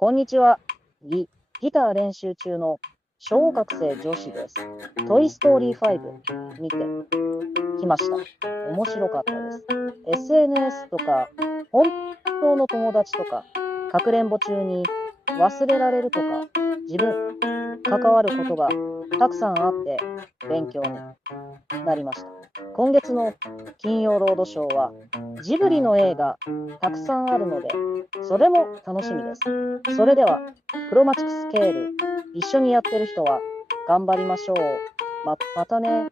こんにちは。ギター練習中の小学生女子です。トイ・ストーリー5見てきました。面白かったです。SNS とか、本当の友達とか、かくれんぼ中に忘れられるとか、自分、関わることがたくさんあって勉強になりました。今月の金曜ロードショーはジブリの映画たくさんあるので、それも楽しみです。それでは、クロマチックスケール、一緒にやってる人は頑張りましょう。またね。